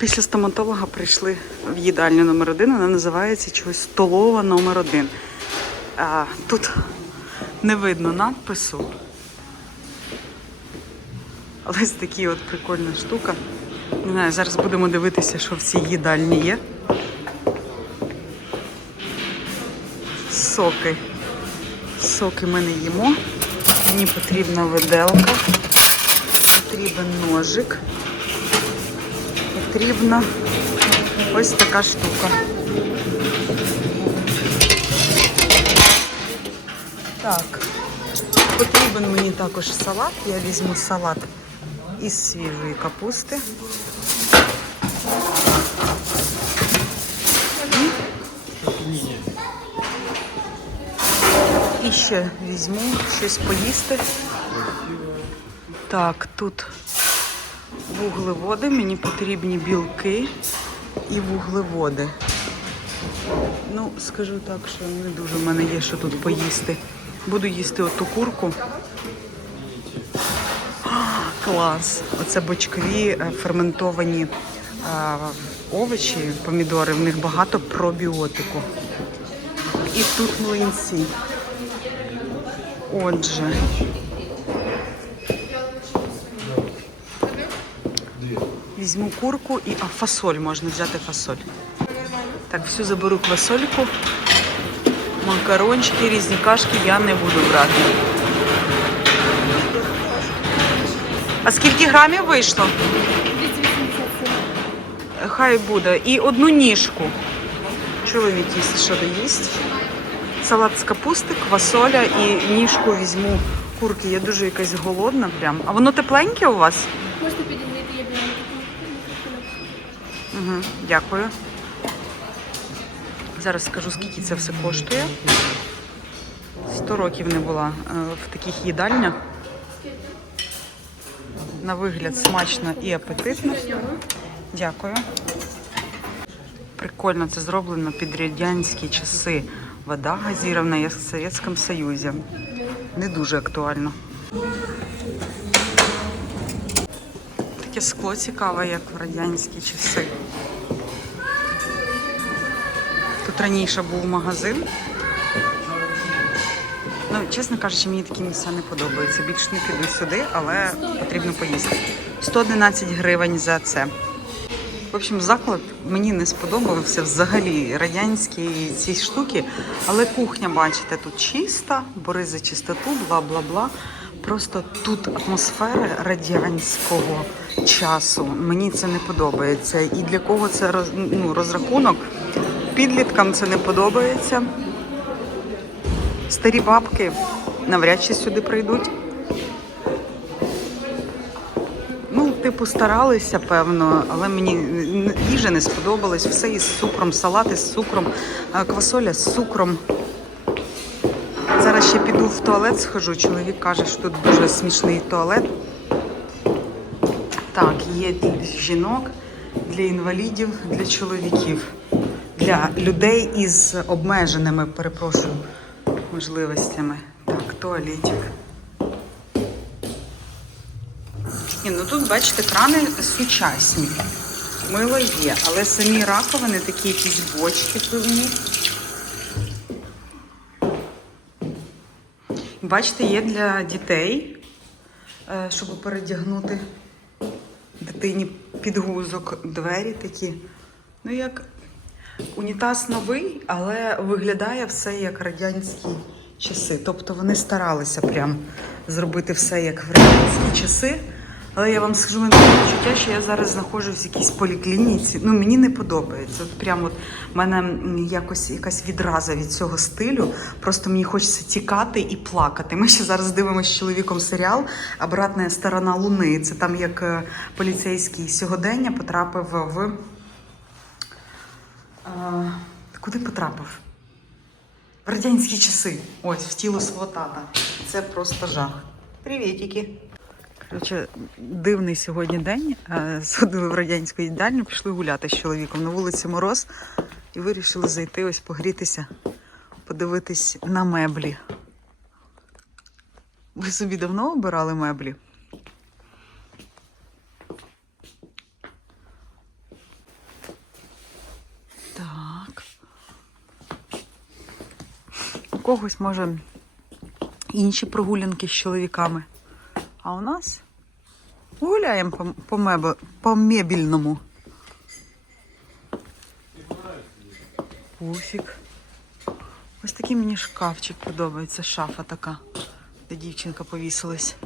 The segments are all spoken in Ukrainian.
Після стоматолога прийшли в їдальню номер один. Вона називається чогось столова номер один. А, тут не видно надпису. Але ось такі от прикольна штука. Не знаю, зараз будемо дивитися, що в цій їдальні є. Соки. Соки ми не їмо. Мені потрібна виделка, потрібен ножик, потрібна ось така штука. Так, потрібен мені також салат. Я візьму салат із свіжої капусти. І ще візьму щось поїсти. Так, тут вуглеводи, мені потрібні білки і вуглеводи. Ну, скажу так, що не дуже в мене є що тут поїсти. Буду їсти оту курку. А, Клас! Оце бочкові е, ферментовані е, овочі, помідори, в них багато пробіотику. І тут млинці. Отже. Візьму курку і а фасоль можна взяти фасоль. Так, всю заберу квасольку. Макарончики, різні кашки я не буду брати. А скільки грамів вийшло? Хай буде. І одну ніжку. Чоловік їсть, що доїсть. Салат з капусти, квасоля і ніжку візьму курки. Я дуже якась голодна прям. А воно тепленьке у вас? Можете підійти, я б Угу, дякую. Зараз скажу, скільки це все коштує. 100 років не була е, в таких їдальнях. На вигляд смачно і апетитно. Дякую. Прикольно це зроблено під радянські часи. Вода газірована як в Совєтському Союзі. Не дуже актуально. Таке скло цікаве, як в радянські часи. Раніше був магазин. Ну, чесно кажучи, мені такі місця не подобаються. Більш не піду сюди, але потрібно поїсти. 111 гривень за це. В общем, заклад мені не сподобався взагалі радянські ці штуки. Але кухня, бачите, тут чиста, бори за чистоту, бла бла бла. Просто тут атмосфера радянського часу. Мені це не подобається. І для кого це роз, ну, розрахунок? Підліткам це не подобається. Старі бабки навряд чи сюди прийдуть. Ну, типу, старалися, певно, але мені їжа не сподобалась. Все із цукром, салати з цукром, квасоля з цукром. Зараз ще піду в туалет схожу. Чоловік каже, що тут дуже смішний туалет. Так, є для жінок, для інвалідів, для чоловіків, для людей із обмеженими, перепрошую, можливостями. Так, туалетик. Ні, ну тут, бачите, крани сучасні. Мило є, але самі раковини такі якісь бочки пивні. Бачите, є для дітей, е, щоб передягнути дитині підгузок, двері такі. Ну, як унітаз новий, але виглядає все як радянські часи. Тобто вони старалися прям зробити все як в радянські часи. Але я вам скажу мене відчуття, що я зараз знаходжусь в якійсь поліклініці. Ну мені не подобається. От прямо от мене якось якась відраза від цього стилю. Просто мені хочеться тікати і плакати. Ми ще зараз дивимося з чоловіком серіал Обратна сторона Луни. Це там як е, поліцейський сьогодення потрапив в. Е, Куди потрапив? В радянські часи. Ось, в тіло свого тата. Це просто жах. Привітики. Коротше, дивний сьогодні день. Е, Сходили в радянську їдальню, пішли гуляти з чоловіком. На вулиці мороз і вирішили зайти ось погрітися, подивитись на меблі. Ви собі давно обирали меблі? Когось, може, інші прогулянки з чоловіками. А у нас гуляємо по, по, мебе- по мебільному. Пуфік. Ось такий мені шкафчик подобається, шафа така, де дівчинка повісилась.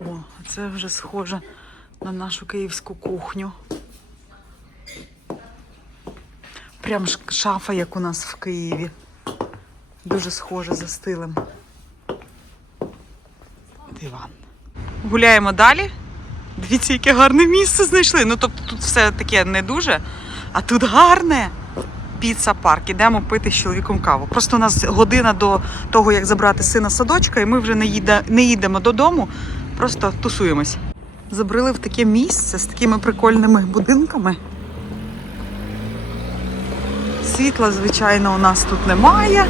О, це вже схоже на нашу київську кухню. Прям шафа, як у нас в Києві. Дуже схоже за стилем. Диван. Гуляємо далі. Дивіться, яке гарне місце знайшли. Ну, тобто тут все таке не дуже, а тут гарне. Піца парк. Ідемо пити з чоловіком каву. Просто у нас година до того, як забрати сина садочка, і ми вже не, їде, не їдемо додому, просто тусуємось. Забрали в таке місце з такими прикольними будинками. Світла, звичайно, у нас тут немає.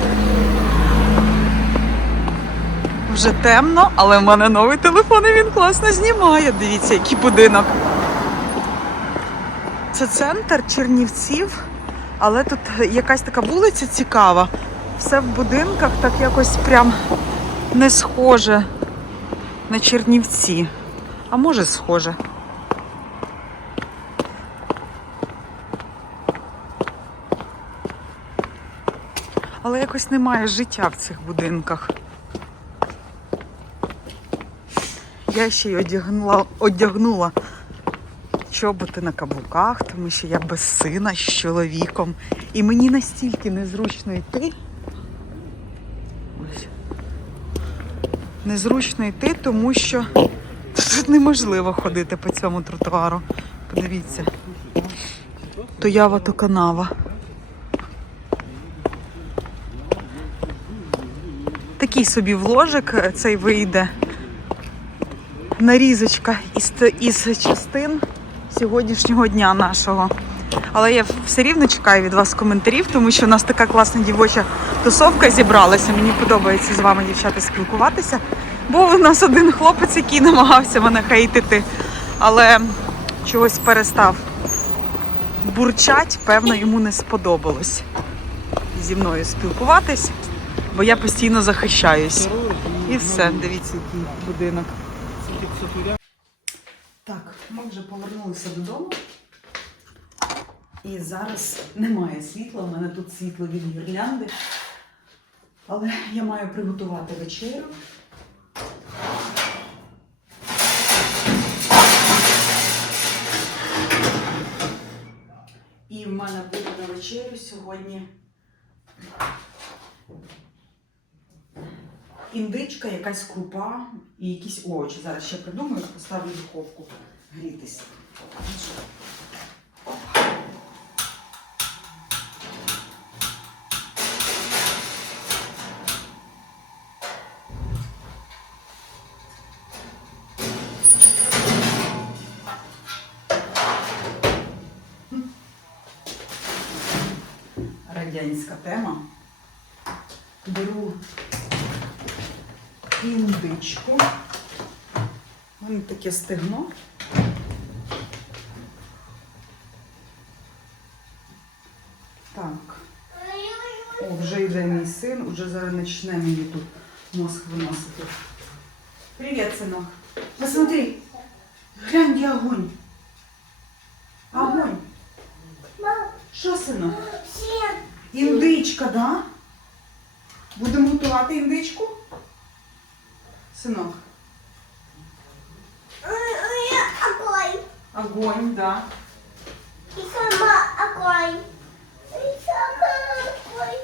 Вже темно, але в мене новий телефон і він класно знімає. Дивіться, який будинок. Це центр Чернівців, але тут якась така вулиця цікава. Все в будинках так якось прям не схоже на Чернівці. А може схоже. Але якось немає життя в цих будинках. Я ще й одягнула, одягнула чоботи на каблуках, тому що я без сина з чоловіком. І мені настільки незручно йти. Незручно йти, тому що тут неможливо ходити по цьому тротуару. Подивіться. То ява, то канава. Такий собі вложик е, цей вийде. Нарізочка із, із частин сьогоднішнього дня нашого. Але я все рівно чекаю від вас коментарів, тому що у нас така класна дівоча тусовка зібралася. Мені подобається з вами, дівчата, спілкуватися. Був у нас один хлопець, який намагався мене хейтити, але чогось перестав бурчать, певно, йому не сподобалось зі мною спілкуватись, бо я постійно захищаюсь. І все, дивіться, який будинок. Так, ми вже повернулися додому. І зараз немає світла. У мене тут світло від гірлянди. Але я маю приготувати вечерю. І в мене буде на вечерю сьогодні індичка, якась крупа і якісь овочі. Зараз ще придумаю, поставлю духовку грітися. Радянська тема. Беру індичку. У мене таке стегно. Так. О, вже йде мій син, вже зараз почне мені тут мозг виносити. Привіт, синок. Посмотри. Глянь, где огонь. Огонь. Що, синок? Індичка, да? Будемо готувати індичку? Синок. Огонь. Огонь, да. И сама огонь. И сама огонь.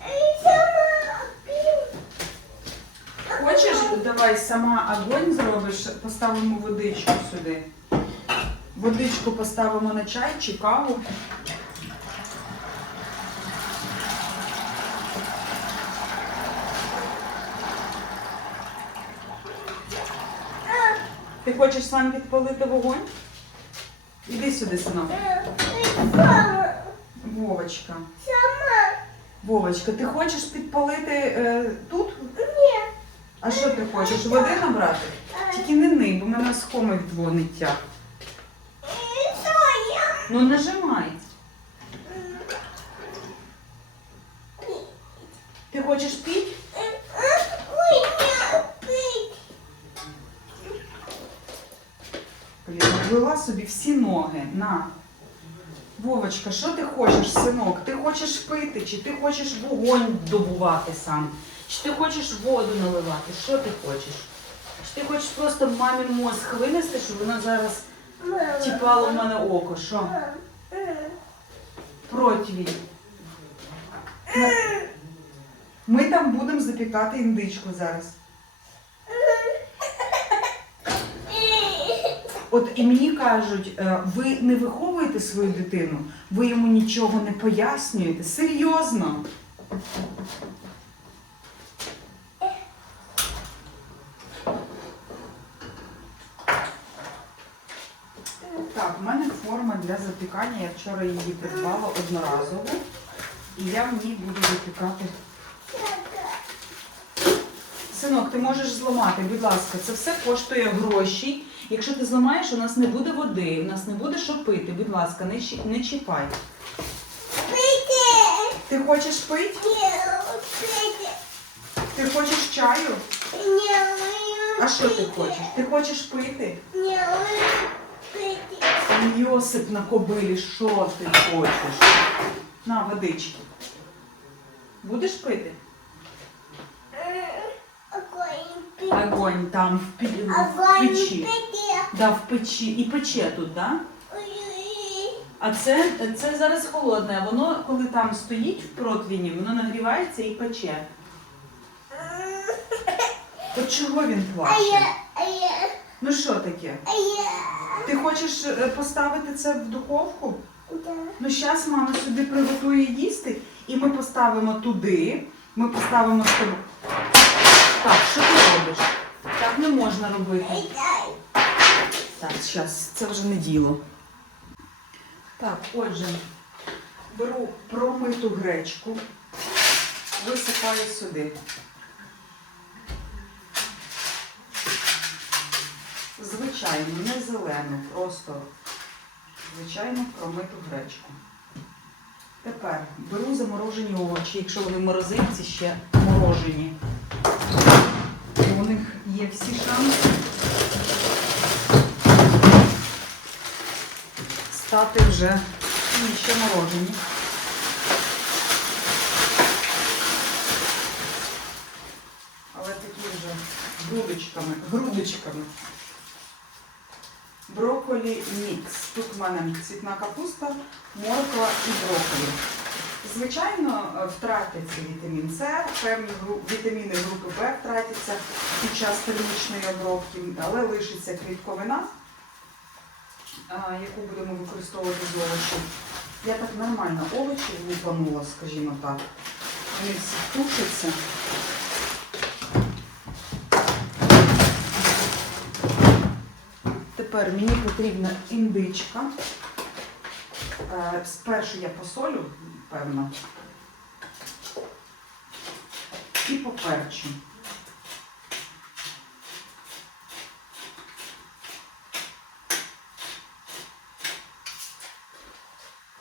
И сама огонь. Хочеш, давай сама огонь зробиш, поставимо водичку сюди. Водичку поставимо на чай чи каву. Ти хочеш сам підпалити вогонь? Іди сюди, синок. Вовочка. Сама. Вовочка, ти хочеш підпалити е, тут? Ні. А що ти хочеш? Води набрати? Тільки не ний, бо мене з комик дзвонить. Ну нажимай. Ти хочеш піти? Обвела собі всі ноги. На. Вовочка, що ти хочеш, синок? Ти хочеш пити, чи ти хочеш вогонь добувати сам? Чи ти хочеш воду наливати? Що ти хочеш? Чи ти хочеш просто мамі мозг винести, щоб вона зараз тіпала в мене око? Що? Противінь. Ми там будемо запікати індичку зараз. От і мені кажуть, е, ви не виховуєте свою дитину, ви йому нічого не пояснюєте. Серйозно. Так, в мене форма для запікання. Я вчора її придбала одноразово. І я в ній буду запікати. Синок, ти можеш зламати, будь ласка, це все коштує гроші. Якщо ти зламаєш, у нас не буде води, у нас не буде що пити. Будь ласка, не, чі- не чіпай. Пити. Ти хочеш пити? Не пити. Ти хочеш чаю? Не А що ти хочеш? Ти хочеш пити? Не пити. Йосип на кобилі, що ти хочеш? На, водички. Будеш пити? Пити. Огонь там в, пі- в печі. Да, в печі. І пече тут? Да? А це, це зараз холодне. Воно, коли там стоїть в противні, воно нагрівається і пече. От чого він плаче? Ну що таке? Ти хочеш е, поставити це в духовку? Ну зараз мама сюди приготує їсти, і ми поставимо туди. Ми поставимо з тобою. Так, що ти робиш? Так не можна робити. Так, зараз, це вже не діло. Так, отже, беру промиту гречку, висипаю сюди. Звичайно, не зелену, просто звичайно промиту гречку. Тепер беру заморожені овочі, якщо вони в морозильці ще морожені. У них є всі шанси стати вже ні, ще морожені. Але такі вже грудочками, грудочками. Брокколі мікс. Тут в мене цвітна капуста, морква і брокколі. Звичайно, е, втратиться вітамін С, певні вітаміни групи Б втратяться під час термічної обробки, але лишиться клітковина, яку будемо використовувати з овочів. Я так нормально овочі лупанула, скажімо так. Вони всі тушаться. Тепер мені потрібна індичка. Е, Спершу я посолю, певно. І поперчу.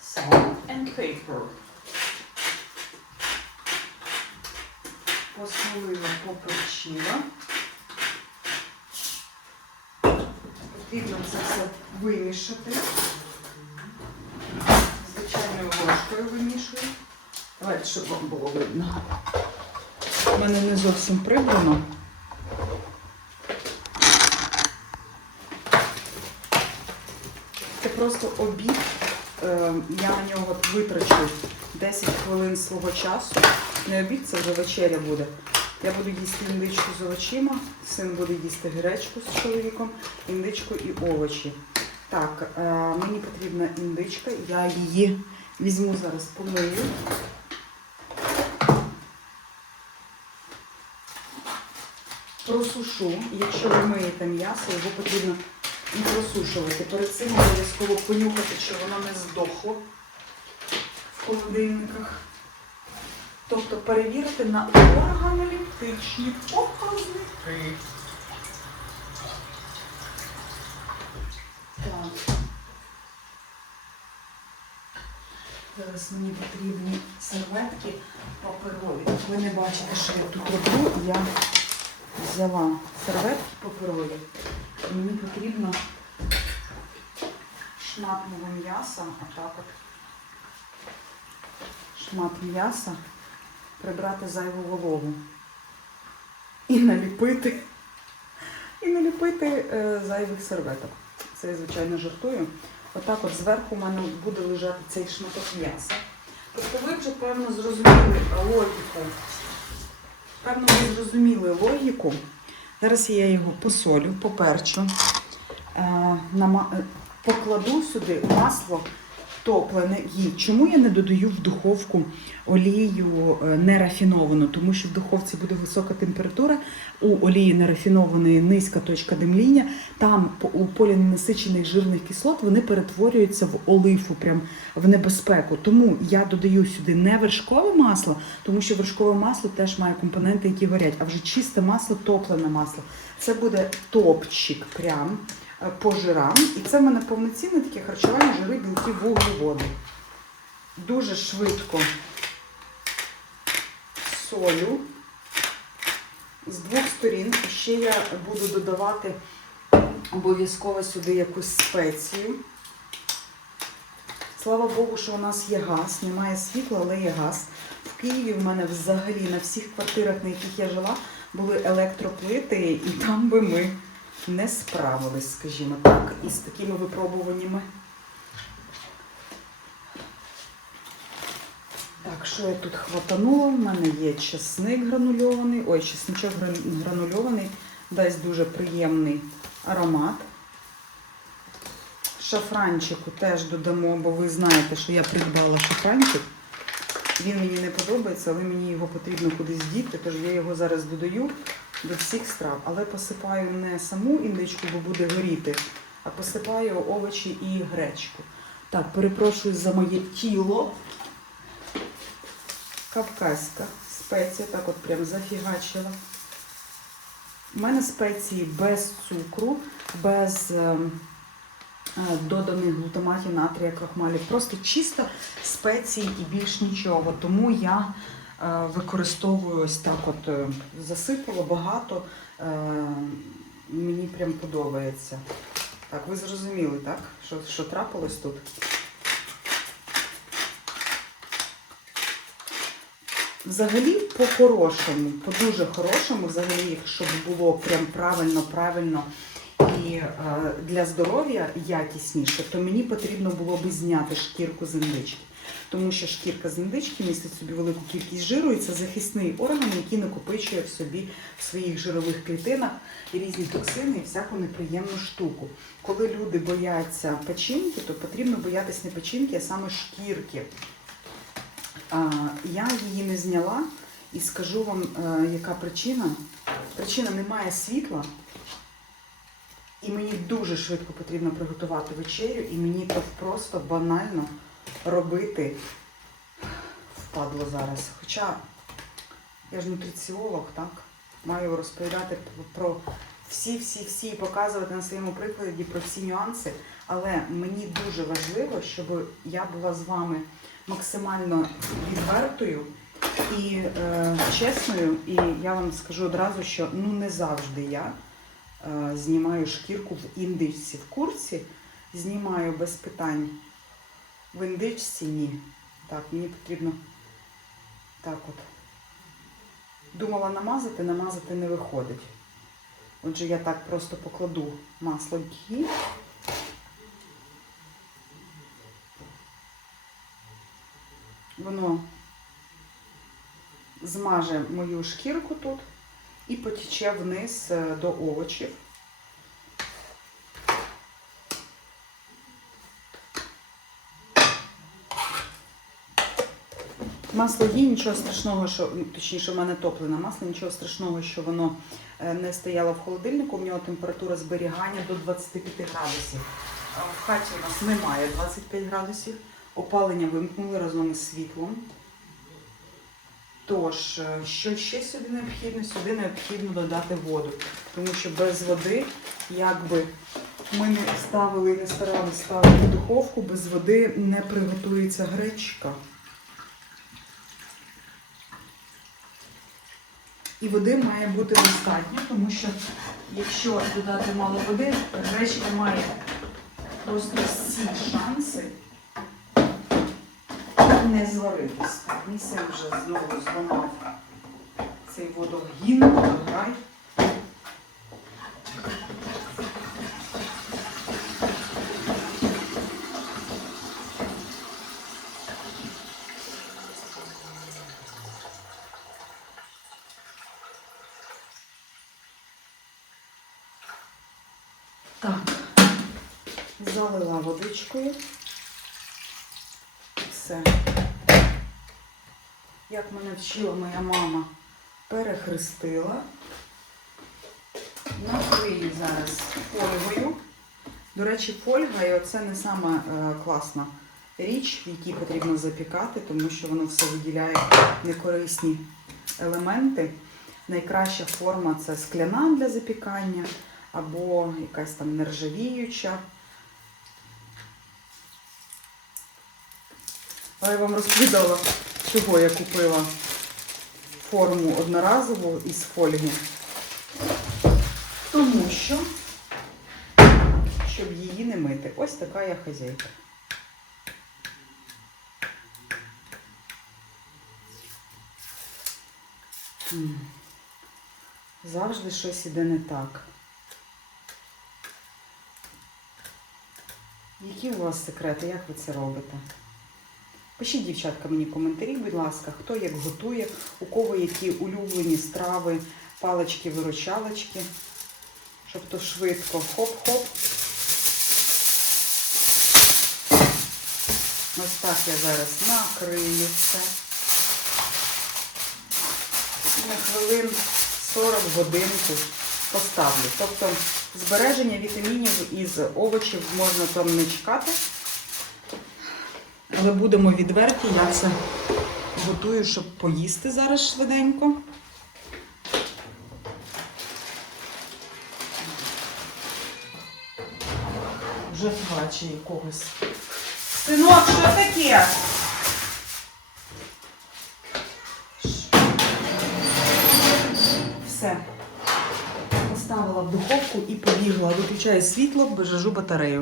Salt and pepper. Посолила, поперчила. Потрібно це все вимішати. Ложкою вимішую. Давайте, щоб вам було видно. У мене не зовсім прибрано. Це просто обід. Е, Я на нього витрачу 10 хвилин свого часу. Не обід, це вже вечеря буде. Я буду їсти індичку з овочима, син буде їсти гречку з чоловіком, індичку і овочі. Так, е, мені потрібна індичка, я її візьму зараз помию. Просушу. Якщо ви миєте м'ясо, його потрібно не просушувати. Перед цим обов'язково понюхати, чи воно не здохло в холодильниках. Тобто перевірити на органолептичні показники. Так. Зараз мені потрібні серветки паперові. Ви не бачите, що я тут роблю. Я взяла серветки паперові. Мені потрібно шмат мого м'яса, отак от. Шмат м'яса, прибрати зайву вологу. І наліпити. І наліпити е, зайвих серветок. Це я, звичайно, жартую. Отак от зверху в мене буде лежати цей шматок м'яса. Тобто ви вже певно зрозуміли логіку. Певно, ви зрозуміли логіку. Зараз я його посолю, поперчу. Е, е, покладу сюди масло топлене. І чому я не додаю в духовку олію е, нерафіновану? Тому що в духовці буде висока температура, у олії нерафінованої низька точка димління. Там у поліненасичених жирних кислот вони перетворюються в олифу, прям в небезпеку. Тому я додаю сюди не вершкове масло, тому що вершкове масло теж має компоненти, які варять, а вже чисте масло, топлене масло. Це буде топчик прям по жирам. І це в мене повноцінне таке харчування, жири, білки, вуглеводи. Дуже швидко солю з двох сторін. Ще я буду додавати обов'язково сюди якусь спецію. Слава Богу, що у нас є газ, немає світла, але є газ. В Києві в мене взагалі на всіх квартирах, на яких я жила, були електроплити, і там би ми не справились, скажімо так, із такими випробуваннями. Так, що я тут хватанула? У мене є чесник гранульований, ой, чесничок гранульований, дасть дуже приємний аромат. Шафранчику теж додамо, бо ви знаєте, що я придбала шафранчик. Він мені не подобається, але мені його потрібно кудись діти, тож я його зараз додаю до всіх страв. Але посипаю не саму індичку, бо буде горіти, а посипаю овочі і гречку. Так, перепрошую за моє тіло. Кавказька спеція, так от прям зафігачила. У мене спеції без цукру, без ем, е, доданих глутаматів, натрія, крахмалів. Просто чисто спеції і більш нічого. Тому я е, використовую ось так от е, засипала багато. Е, мені прям подобається. Так, ви зрозуміли, так? Що, що трапилось тут? Взагалі, по-хорошому, по дуже хорошому, взагалі, якщо б було прям правильно, правильно і е, для здоров'я якісніше, то мені потрібно було би зняти шкірку з індички. Тому що шкірка з індички містить собі велику кількість жиру, і це захисний орган, який накопичує в собі в своїх жирових клітинах різні токсини, і всяку неприємну штуку. Коли люди бояться печінки, то потрібно боятися не печінки, а саме шкірки. Я її не зняла і скажу вам, е, яка причина. Причина немає світла, і мені дуже швидко потрібно приготувати вечерю, і мені то просто банально робити впадло зараз. Хоча я ж нутриціолог, так? Маю розповідати про всі-всі-всі і показувати на своєму прикладі про всі нюанси. Але мені дуже важливо, щоб я була з вами максимально відвертою і е, чесною. І я вам скажу одразу, що ну не завжди я е, знімаю шкірку в індичці. В курці знімаю без питань. В індичці ні. Так, мені потрібно так от. Думала намазати, намазати не виходить. Отже, я так просто покладу масло гі. Воно змаже мою шкірку тут і потіче вниз е, до овочів. Масло є, нічого страшного, що ну, точніше, в мене топлене масло, нічого страшного, що воно е, не стояло в холодильнику. В нього температура зберігання до 25 градусів. В хаті у нас немає 25 градусів. Опалення вимкнули разом із світлом. Тож, е, що ще сюди необхідно? Сюди необхідно додати воду, тому що без води якби ми не ставили і не старалися ставити духовку, без води не приготується гречка. І води має бути достатньо, тому що якщо додати мало води, гречка має просто всі шанси не зваритися. Мій вже знову зламав цей водогін, водограй. Так, залила водичкою. Все. Як мене вчила моя мама, перехрестила. Накрию зараз фольгою. До речі, фольга і оце не сама е, класна річ, в якій потрібно запікати, тому що воно все виділяє некорисні елементи. Найкраща форма це скляна для запікання або якась там нержавіюча. Але я вам розповідала, чого я купила форму одноразову із фольги. Тому що, щоб її не мити. Ось така я хазяйка. Завжди щось іде не так. Які у вас секрети? Як ви це робите? Пишіть, дівчатка, мені коментарі, будь ласка, хто як готує, у кого які улюблені страви, палички-виручалочки, щоб то швидко. Хоп-хоп. Ось так я зараз накрию все. І на хвилин 40 годинку поставлю. Тобто збереження вітамінів із овочів можна там не чекати. Але будемо відверті, я це готую, щоб поїсти зараз швиденько. Вже плаче якогось. Синок, що таке? Все. Поставила в духовку і. Виключаю світло, бежажу батарею.